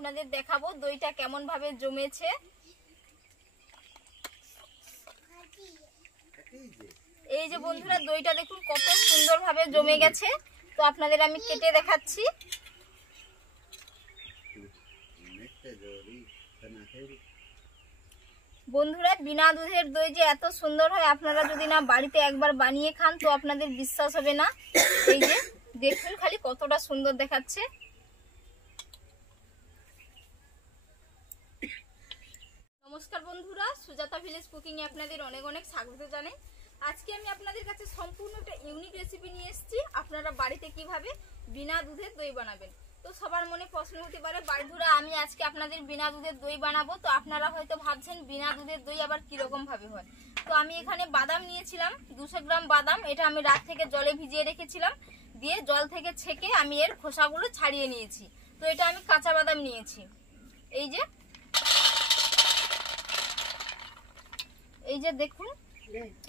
আপনাদের দেখাবো দইটা কেমন ভাবে জমেছে। এই যে বন্ধুরা দইটা দেখুন কত সুন্দর ভাবে জমে গেছে। তো আপনাদের আমি কেটে দেখাচ্ছি। বন্ধুরা বিনা দুধের দই যে এত সুন্দর হয়, আপনারা যদি না বাড়িতে একবার বানিয়ে খান তো আপনাদের বিশ্বাস হবে না। এই যে দেখুন খালি কতটা সুন্দর দেখাচ্ছে। নমস্কার বন্ধুরা, সুজাতা ভিলেজ কুকিং এ আপনাদের অনেক অনেক স্বাগত জানাই। আজকে আমি আপনাদের কাছে সম্পূর্ণ একটা ইউনিক রেসিপি নিয়ে এসেছি। আপনারা বাড়িতে কিভাবে বিনা দুধের দই বানাবেন। তো সবার মনে প্রশ্ন হতে পারে বন্ধুরা আমি আজকে আপনাদের বিনা দুধের দই বানাবো, তো আপনারা হয়তো ভাবছেন বিনা দুধের দই আবার কিরকম ভাবে হয়। তো আমি এখানে বাদাম নিয়েছিলাম 200 গ্রাম বাদাম। এটা আমি রাত থেকে জলে ভিজিয়ে রেখেছিলাম, দিয়ে জল থেকে ছেঁকে আমি এর খোসাগুলো ছাড়িয়ে নিয়েছি। তো এটা আমি কাঁচা বাদাম নিয়েছি। এই যে দেখুন,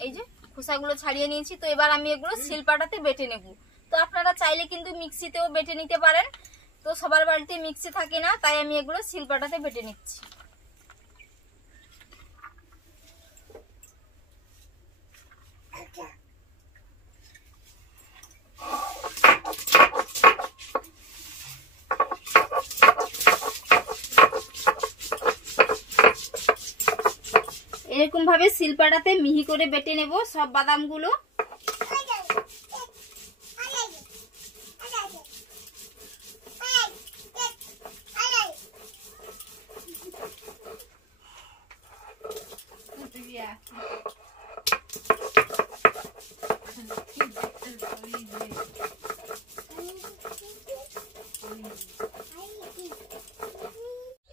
এই যে খোসাগুলো ছাড়িয়ে নিয়েছি। তো এবার আমি এগুলো শিলপাটাতে বেটে নেব। তো আপনারা চাইলে কিন্তু মিক্সিতেও বেটে নিতে পারেন। তো সবার বাড়িতে মিক্সি থাকে না, তাই আমি এগুলো শিলপাটাতে বেটে নিচ্ছি। এরকম ভাবে শিলপাটাতে মিহি করে বেটে নেব সব বাদামগুলো।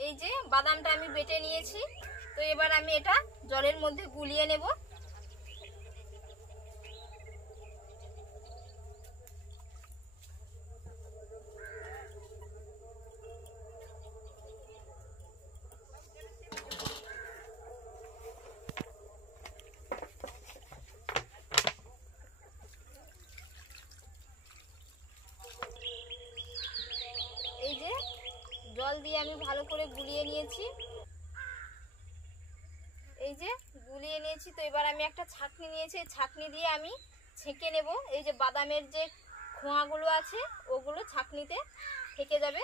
এই যে বাদামটা আমি বেটে নিয়েছি। তো এবার আমি এটা জলের মধ্যে গুলিয়ে নেব। এই যে জল দিয়ে আমি ভালো করে গুলিয়ে নিয়েছি। এই যে গুলিয়ে নিয়েছি। তো এবার আমি একটা ছাঁকনি নিয়েছি, ছাঁকনি দিয়ে আমি ছেঁকে নেব। এই যে বাদামের যে খোঁয়াগুলো আছে ওগুলো ছাঁকনিতে থেকে যাবে।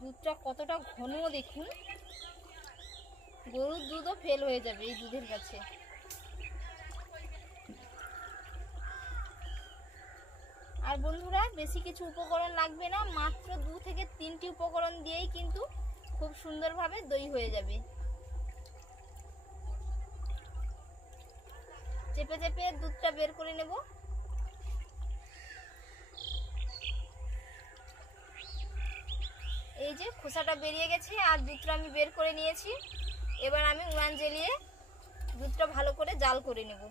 দুধটা কতটা ঘন দেখুন, গরুর দুধও ফেল হয়ে যাবে এই দুধের কাছে। আর বন্ধুরা বেশি কিছু উপকরণ লাগবে না, মাত্র 2 থেকে 3টি উপকরণ দিয়েই কিন্তু খুব সুন্দরভাবে দই হয়ে যাবে। চেপে চেপে দুধটা বের করে নেব। এই যে খোসাটা বেরিয়ে গেছে আর দুধটা আমি বের করে নিয়েছি। এবার আমি উনান জ্বালিয়ে দুধটা ভালো করে জাল করে নেব।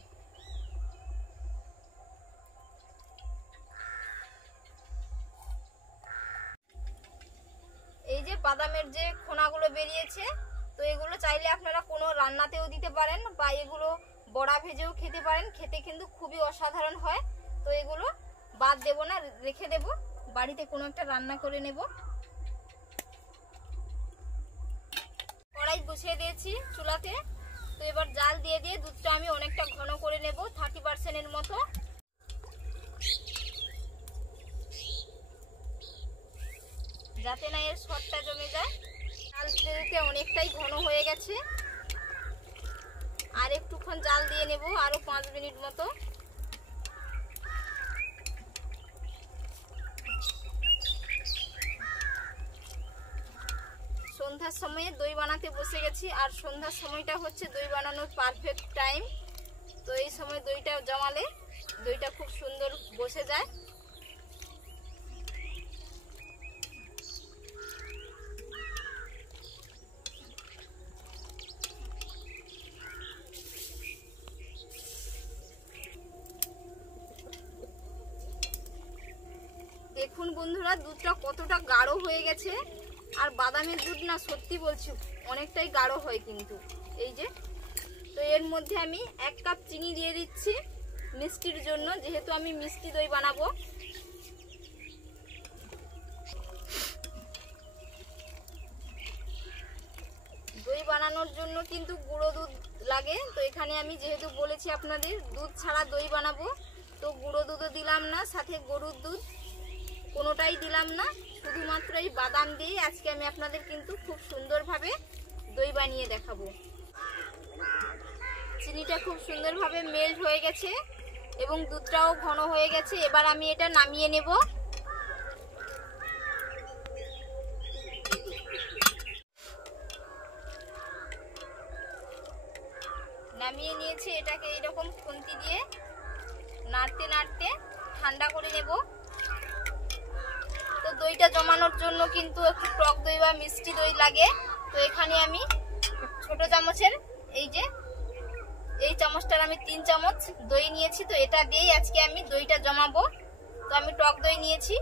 এই যে বাদামের যে খোনাগুলো বেরিয়েছে, তো এগুলো চাইলে আপনারা কোনো রান্নাতেও দিতে পারেন বা এগুলো বড়া ভেজেও খেতে পারেন। খেতে কিন্তু খুবই অসাধারণ হয়। তো এগুলো বাদ দেব না, রেখে দেব, বাড়িতে কোনো একটা রান্না করে নেব। কড়াই বসিয়ে দিয়েছি চুলাতে। তো এবার জাল দিয়ে দিয়ে দুধটা আমি অনেকটা ঘন করে নেব, 30% মতো। যাতে না এর সরটা জমে যায়। জাল দিতে অনেকটাই ঘন হয়ে গেছে, আর একটুক্ষণ জাল দিয়ে নেব, আরো 5 মিনিট মতো। সন্ধ্যার সময়ে দই বানাতে বসে গেছি, আর সন্ধ্যার সময়টা হচ্ছে দই বানানোর পারফেক্ট টাইম। তো এই জমালে দইটা খুব সুন্দর বসে যায়। দেখুন বন্ধুরা, দুধটা কতটা গাঢ় হয়ে গেছে। আর বাদামের দুধ না, সত্যি বলছি অনেকটাই গাঢ় হয় কিন্তু। এই যে, তো এর মধ্যে আমি 1 কাপ চিনি দিয়ে দিচ্ছি মিষ্টির জন্য, যেহেতু আমি মিষ্টি দই বানাবো। দই বানানোর জন্য কিন্তু গুঁড়ো দুধ লাগে, তো এখানে আমি যেহেতু বলেছি আপনাদের দুধ ছাড়া দই বানাবো, তো গুঁড়ো দুধও দিলাম না, সাথে গরুর দুধ কোনোটাই দিলাম না। শুধুমাত্র এই বাদাম দিয়ে আজকে আমি আপনাদের কিন্তু খুব সুন্দরভাবে দই বানিয়ে দেখাবো। চিনিটা খুব সুন্দরভাবে মেল্ট হয়ে গেছে এবং দুধটাও ঘন হয়ে গেছে। এবার আমি এটা নামিয়ে নেব। নামিয়ে নিয়েছি, এটাকে এইরকম খুন্তি দিয়ে নাড়তে নাড়তে ঠান্ডা করে নেব। তো দইটা জমানোর জন্য কিন্তু একটু টক দই বা মিষ্টি দই লাগে। তো এখানে আমি ছোট চামচের এই চামচটার আমি 3 চামচ দই নিয়েছি। তো এটা দিয়েই আজকে আমি দইটা জমাবো। তো আমি টক দই নিয়েছি,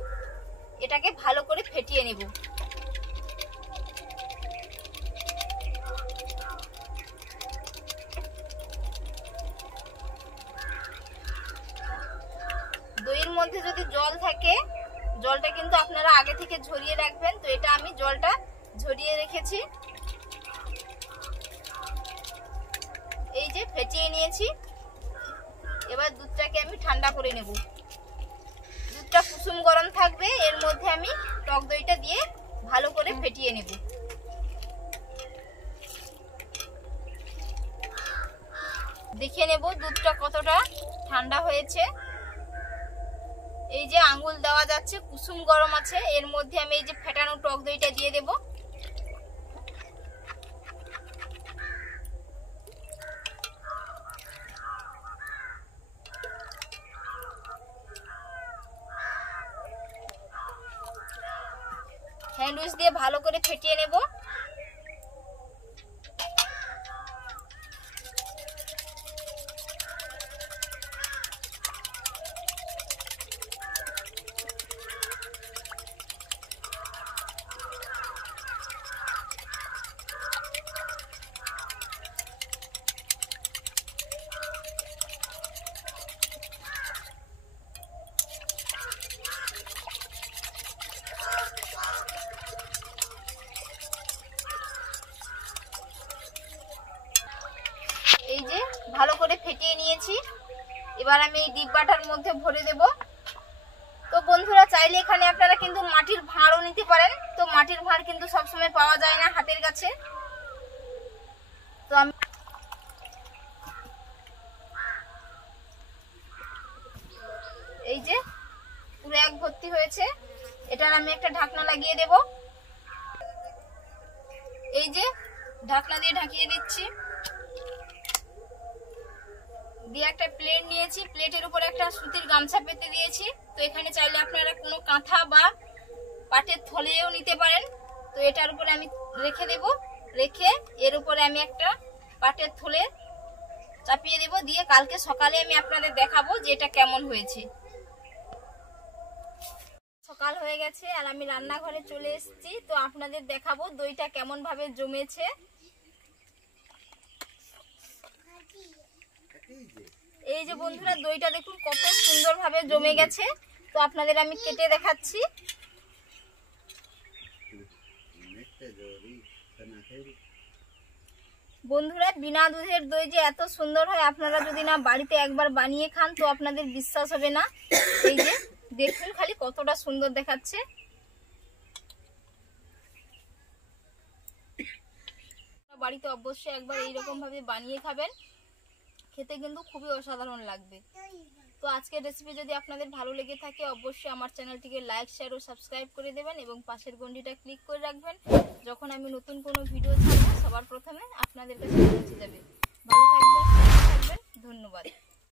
এটাকে ভালো করে ফেটিয়ে নেব। দইয়ের মধ্যে যদি জল থাকে, জলটা কিন্তু আপনারা আগে থেকে ঝরিয়ে রাখবেন। তো এটা আমি জলটা ঝরিয়ে রেখেছি। এই যে ফেটিয়ে নিয়েছি। এবার দুধটাকে আমি ঠান্ডা করে নেব। দুধটা কুসুম গরম থাকবে, এর মধ্যে আমি টক দইটা দিয়ে ভালো করে ফেটিয়ে নেব। দেখে নেব দুধটা কতটা ঠান্ডা হয়েছে। এই যে আঙ্গুল দেওয়া যাচ্ছে, কুসুম গরম আছে। এর মধ্যে আমি এই যে ফেটানো টক দইটা দিয়ে দেব। হ্যান্ড উইচ দিয়ে ভালো করে ফেটিয়ে নেব। এই যে ভালো করে ফেটিয়ে নিয়েছি। এবার আমি এই ডিব্বাটার মধ্যে ভরে দেব। তো বন্ধুরা, চাইলে এখানে আপনারা কিন্তু মাটির ভাঁড়ও নিতে পারেন। তো মাটির ভাঁড় কিন্তু সবসময় পাওয়া যায় না হাতের কাছে। তো আমি এই যে পুরো এক ভর্তি হয়েছে, এটার আমি একটা ঢাকনা লাগিয়ে দেব। এই যে ঢাকনা দিয়ে ঢাকিয়ে দিচ্ছি। দিয়ে একটা প্লেট নিয়েছি, প্লেটের উপরে একটা সুতির গামছা পেতে দিয়েছি। তো এখানে চাইলে আপনারা কোনো কাঁথা বা পাটের থলেও নিতে পারেন। তো এটার উপরে আমি রেখে দেব। রেখে এর উপরে আমি একটা পাটের থলে চাপিয়ে দেব। দিয়ে কালকে সকালে আমি আপনাদের দেখাবো যে এটা কেমন হয়েছে। সকাল হয়ে গেছে আর আমি রান্নাঘরে চলে এসেছি। তো আপনাদের দেখাবো দইটা কেমন ভাবে জমেছে। এই যে বন্ধুরা, দইটা দেখুন কত সুন্দর ভাবে জমে গেছে। তো আপনাদের আমি কেটে দেখাচ্ছি। বন্ধুরা, বিনা দুধের দই যে এত সুন্দর হয়, আপনারা যদি না বাড়িতে একবার বানিয়ে খান তো আপনাদের বিশ্বাস হবে না। এই যে দেখুন খালি কতটা সুন্দর দেখাচ্ছে। বাড়িতে অবশ্যই একবার এইরকম ভাবে বানিয়ে খাবেন, খেতে কিন্তু খুবই অসাধারণ লাগবে। তো আজকের রেসিপি যদি আপনাদের ভালো লেগে থাকে অবশ্যই আমার চ্যানেলটিকে লাইক, শেয়ার ও সাবস্ক্রাইব করে দেবেন এবং পাশের ঘন্টিটা ক্লিক করে রাখবেন। যখন আমি নতুন কোনো ভিডিও ছাড়বো সবার প্রথমে আপনাদের কাছে পৌঁছে যাবে। ভালো থাকবেন, সুস্থ থাকবেন। ধন্যবাদ।